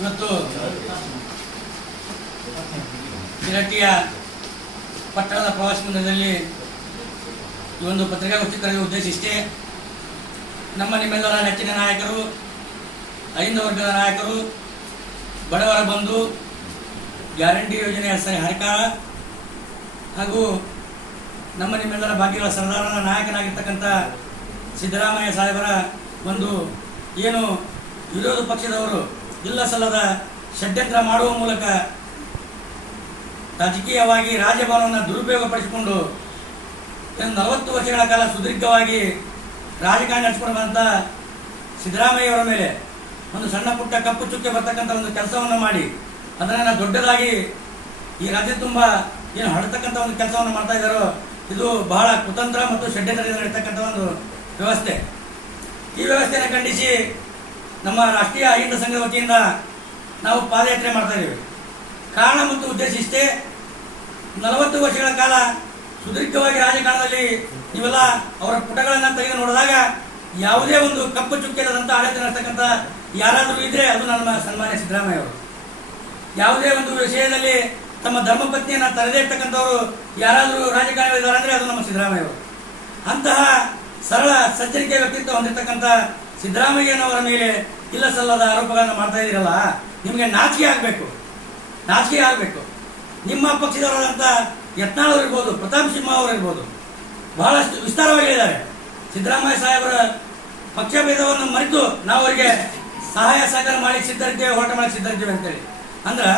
ಇವತ್ತು ಶಿರಟ್ಟಿಯ ಪಟ್ಟಣದ ಪ್ರವಾಸ ಮಂದಿರದಲ್ಲಿ ಈ ಒಂದು ಪತ್ರಿಕಾಗೋಷ್ಠಿ ಕರೆಯುವ ಉದ್ದೇಶ ಇಷ್ಟೇ. ನಮ್ಮ ನಿಮ್ಮೆಲ್ಲರ ನೆಚ್ಚಿನ ನಾಯಕರು, ಐಂದ ವರ್ಗದ ನಾಯಕರು, ಬಡವರ ಬಂಧು, ಗ್ಯಾರಂಟಿ ಯೋಜನೆಯ ಸರಿ ಹರಕಾರ, ಹಾಗೂ ನಮ್ಮ ನಿಮ್ಮೆಲ್ಲರ ಭಾಗ್ಯಗಳ ಸರ್ದಾರನ ನಾಯಕನಾಗಿರ್ತಕ್ಕಂಥ ಸಿದ್ದರಾಮಯ್ಯ ಸಾಹೇಬರ ಒಂದು ಏನು ವಿರೋಧ ಪಕ್ಷದವರು ಇಲ್ಲ ಸಲ್ಲದ ಷಡ್ಯಂತ್ರ ಮಾಡುವ ಮೂಲಕ ರಾಜಕೀಯವಾಗಿ ರಾಜಭವನವನ್ನು ದುರುಪಯೋಗಪಡಿಸಿಕೊಂಡು ನಲವತ್ತು ವರ್ಷಗಳ ಕಾಲ ಸುದೀರ್ಘವಾಗಿ ರಾಜಕಾರಣ ನಡೆಸಿಕೊಂಡು ಬಂದಂಥ ಸಿದ್ದರಾಮಯ್ಯವರ ಮೇಲೆ ಒಂದು ಸಣ್ಣ ಪುಟ್ಟ ಕಪ್ಪು ಚುಕ್ಕೆ ಬರ್ತಕ್ಕಂಥ ಒಂದು ಕೆಲಸವನ್ನು ಮಾಡಿ ಅದನ್ನು ದೊಡ್ಡದಾಗಿ ಈ ರಾಜ್ಯ ತುಂಬ ಏನು ಹಡತಕ್ಕಂಥ ಒಂದು ಕೆಲಸವನ್ನು ಮಾಡ್ತಾ ಇದ್ದಾರೋ, ಇದು ಬಹಳ ಕುತಂತ್ರ ಮತ್ತು ಷಡ್ಯಂತ್ರದಿಂದ ನಡೀತಕ್ಕಂಥ ಒಂದು ವ್ಯವಸ್ಥೆ. ಈ ವ್ಯವಸ್ಥೆಯನ್ನು ಖಂಡಿಸಿ ನಮ್ಮ ರಾಷ್ಟ್ರೀಯ ಅಹಿಂದ ಸಂಘದ ವತಿಯಿಂದ ನಾವು ಪಾದಯಾತ್ರೆ ಮಾಡ್ತಾ ಇದ್ದೇವೆ. ಕಾರಣ ಮತ್ತು ಉದ್ದೇಶ ಇಷ್ಟೇ, ನಲವತ್ತು ವರ್ಷಗಳ ಕಾಲ ಸುದೀರ್ಘವಾಗಿ ರಾಜಕಾರಣದಲ್ಲಿ ನೀವೆಲ್ಲ ಅವರ ಪುಟಗಳನ್ನು ತೆಗೆದು ನೋಡಿದಾಗ ಯಾವುದೇ ಒಂದು ಕಪ್ಪು ಚುಕ್ಕಿಲ್ಲದಂಥ ಆಡಳಿತ ನಡೆಸ್ತಕ್ಕಂಥ ಯಾರಾದರೂ ಇದ್ರೆ ಅದು ನಮ್ಮ ಸನ್ಮಾನ್ಯ ಸಿದ್ದರಾಮಯ್ಯ ಅವರು. ಯಾವುದೇ ಒಂದು ವಿಷಯದಲ್ಲಿ ತಮ್ಮ ಧರ್ಮಪತ್ನಿಯನ್ನು ತರದೇ ಇರ್ತಕ್ಕಂಥವ್ರು ಯಾರಾದರೂ ರಾಜಕಾರಣಿಗಳಿದ್ದಾರೆ ಅಂದರೆ ಅದು ನಮ್ಮ ಸಿದ್ದರಾಮಯ್ಯ ಅವರು. ಅಂತಹ ಸರಳ ಸಜ್ಜನಿಕೆ ವ್ಯಕ್ತಿತ್ವ ಹೊಂದಿರತಕ್ಕಂಥ ಸಿದ್ದರಾಮಯ್ಯನವರ ಮೇಲೆ ಇಲ್ಲ ಸಲ್ಲದ ಆರೋಪಗಳನ್ನು ಮಾಡ್ತಾ ಇದ್ದೀರಲ್ಲ ನಿಮಗೆ ನಾಚಿಕೆ ಆಗಬೇಕು. ನಾಚಿಕೆ ಆಗಬೇಕು. ನಿಮ್ಮ ಪಕ್ಷದವರಾದಂಥ ಯತ್ನಾಳ್ ಅವರು ಇರ್ಬೋದು ಪ್ರತಾಪ್ ಸಿಂಹ ಅವರು ಇರ್ಬೋದು ಬಹಳಷ್ಟು ವಿಸ್ತಾರವಾಗಿ ಹೇಳಿದ್ದಾರೆ ಸಿದ್ದರಾಮಯ್ಯ ಸಾಹೇಬರ ಪಕ್ಷಭೇದವನ್ನು ಮರೆತು ನಾವು ಅವರಿಗೆ ಸಹಾಯ ಸಹಕಾರ ಮಾಡಿ ಸಿದ್ಧರಿದ್ದೇವೆ, ಹೋರಾಟ ಮಾಡಿ ಸಿದ್ಧರಿದ್ದೇವೆ ಅಂತೇಳಿ. ಅಂದ್ರೆ